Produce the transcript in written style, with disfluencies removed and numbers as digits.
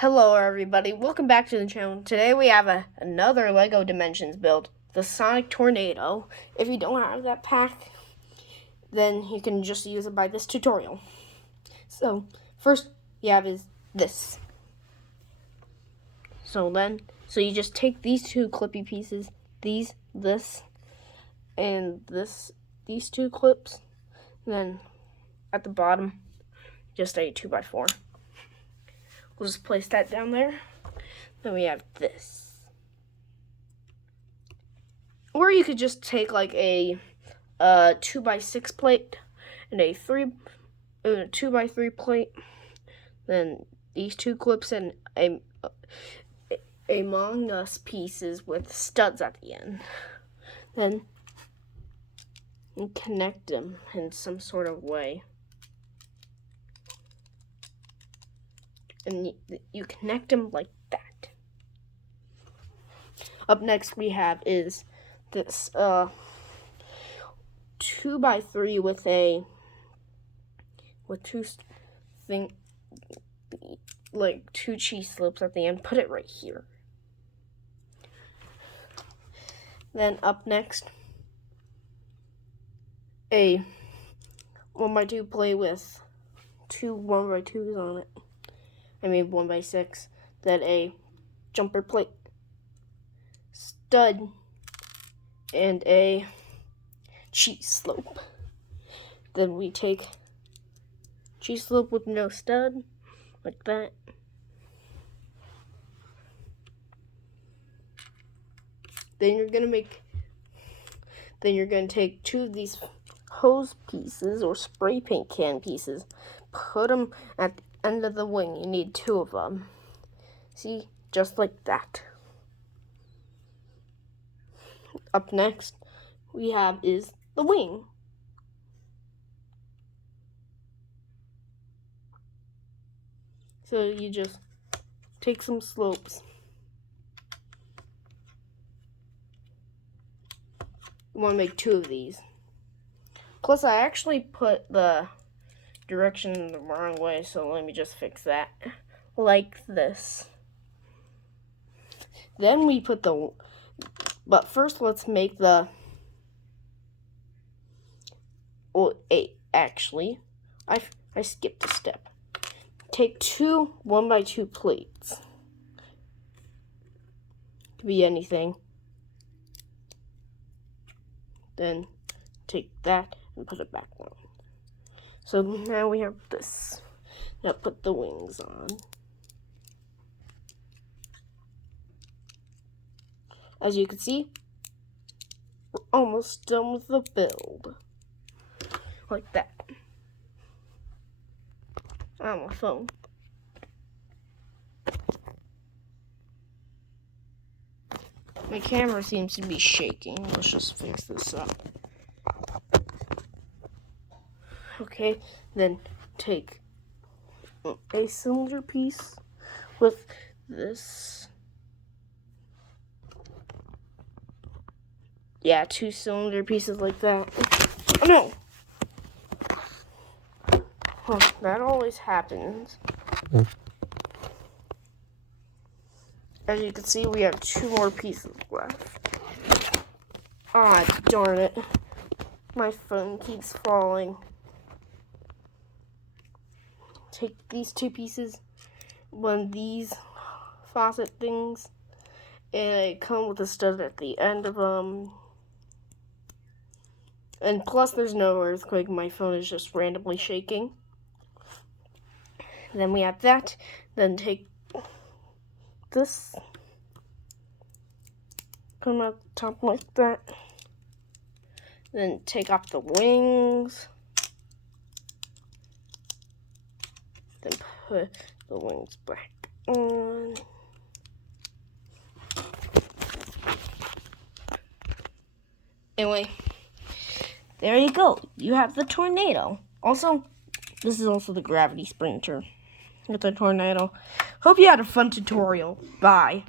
Hello everybody, welcome back to the channel. Today we have another LEGO Dimensions build, the Sonic Tornado. If you don't have that pack, then you can just use it by this tutorial. So, first you have is this. So you just take these two clippy pieces, these two clips, and then at the bottom, just a 2x4. We'll just place that down there. Then we have this. Or you could just take like a 2x6 plate and a 2x3 plate. Then these two clips and a Among Us pieces with studs at the end. Then you connect them in some sort of way. And you connect them like that. Up next we have is this 2x3 with two cheese slips at the end. Put it right here. Then up next, a 1x2 plate with two 1x2s on it. 1x6, then a jumper plate, stud, and a cheese slope. Then we take cheese slope with no stud, like that. Then you're gonna take two of these hose pieces or spray paint can pieces, put them at the end of the wing. You need two of them. See, just like that. Up next we have is the wing. So you just take some slopes. You want to make two of these. Plus I actually put the direction the wrong way, so let me just fix that. Like this. Then we put but first let's make the, actually, I skipped a step. Take two 1x2 plates. Could be anything. Then take that and put it back on. So now we have this. Now put the wings on. As you can see, we're almost done with the build. Like that. On my phone. My camera seems to be shaking. Let's just fix this up. Okay, then take a cylinder piece with this. Yeah, two cylinder pieces like that. Oh no! That always happens. As you can see, we have two more pieces left. Ah, darn it. My phone keeps falling. Take these two pieces, one of these faucet things, and they come with a stud at the end of them. And plus there's no earthquake, my phone is just randomly shaking. Then we have that, then take this, put them at the top like that, then take off the wings, then put the wings back on. Anyway, there you go. You have the tornado. Also, this is also the gravity sprinter with the tornado. Hope you had a fun tutorial. Bye.